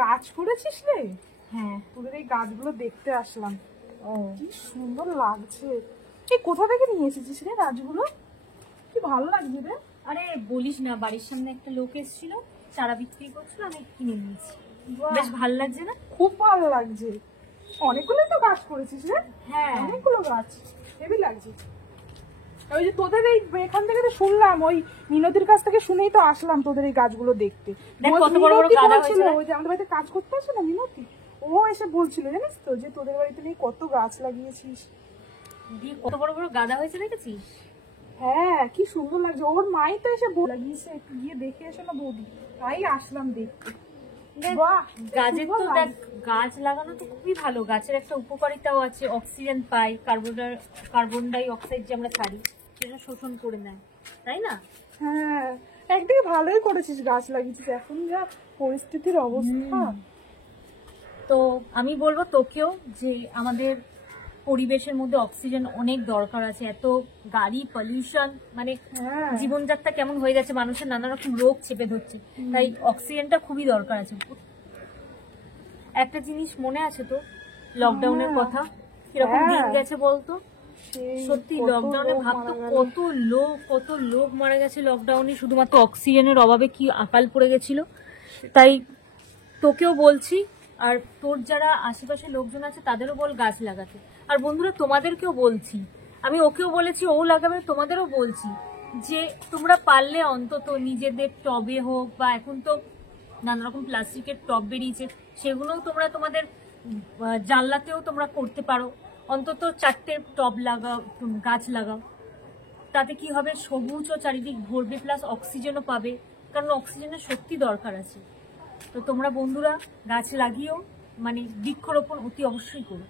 গাছ করেছিস রে? হ্যাঁ। তোদের এই গাছগুলো দেখতে আসলাম। ও কি সুন্দর লাগছে। এই কোথা থেকে নিয়ে এসেছিস রে গাছগুলো? কি ভালো লাগছে রে। আরে বলিস না, বাড়ির সামনে একটা লোক এসেছিল, চারা বিক্রি করছিল, আমি কিনে নিয়েছি। বাহ, বেশ ভালো লাগছে না? খুব ভালো লাগছে। অনেকগুলো তো গাছ করেছিস রে। হ্যাঁ। অনেকগুলো গাছ, হেবি লাগছে। ওই যে তোদের এই এখান থেকে তো শুনলাম, ওই মিনতির কাছ থেকে শুনেই তো আসলাম তোদের এই গাছগুলো দেখতে। দেখ কত বড় বড় গাদা হয়েছে। ওই যে আমাদের বাড়িতে কাজ করতে আসে না মিনতি, ও এসে বলছিল জানিস তো যে তোদের বাড়িতে নেই কত গাছ লাগিয়েছিস। দিয়ে কত বড় বড় গাদা হয়েছে দেখেছিস? হ্যাঁ কি সুন্দর লাগছে। ওর মাই তো এসে লাগিয়েছে, একটু গিয়ে দেখে এসো না বৌদি, তাই আসলাম দেখতে। বাহ, গাছের খুব তো ভালো দেখ, গাছ লাগানো তো খুবই ভালো। গাছের একটা উপকারিতাও আছে, অক্সিজেন পাই, কার্বন ডাই অক্সাইড যে আমরা ছাড়ি সেটা শোষণ করে নেয়, তাই না? হ্যাঁ, একদিকে ভালোই করেছিস গাছ লাগিয়েছিস, এখন যা পরিস্থিতির অবস্থা। তো আমি বলবো তোকেও যে আমাদের পরিবেশের মধ্যে অক্সিজেন অনেক দরকার আছে। এত গাড়ি পলিউশন, মানে হ্যাঁ জীবনযাত্রা কেমন হয়ে যাচ্ছে, মানুষের নানা রকম রোগ চেপে ধরছে, তাই অক্সিজেনটা খুবই দরকার আছে। একটা জিনিস মনে আছে তো, লকডাউনের কথা কিরকম দিন গেছে বলতো? সত্যি লকডাউনে ভাবতো কত লোক মারা গেছে লকডাউনে, শুধুমাত্র অক্সিজেনের অভাবে কি আকাল পড়ে গেছিল। তাই তোকেও বলছি, আর তোর যারা আশেপাশে লোকজন আছে তাদেরও বল গাছ লাগাতে। আর বন্ধুরা তোমাদেরকেও বলছি, আমি ওকেও বলেছি, ও লাগাবে, তোমাদেরও বলছি যে তোমরা পারলে অন্তত নিজেদের টবে হোক, বা এখন তো নানা রকম প্লাস্টিকের টব বেরিয়েছে, সেগুলোও তোমরা তোমাদের জানলাতেও তোমরা করতে পারো। অন্তত 4টে টব লাগাও, গাছ লাগাও। তাতে কি হবে, সবুজও চারিদিক ভরবে, প্লাস অক্সিজেনও পাবে, কারণ অক্সিজেনের সত্যি দরকার আছে। তো তোমরা বন্ধুরা গাছ লাগিয়েও, মানে বৃক্ষরোপণ অতি অবশ্যই করো।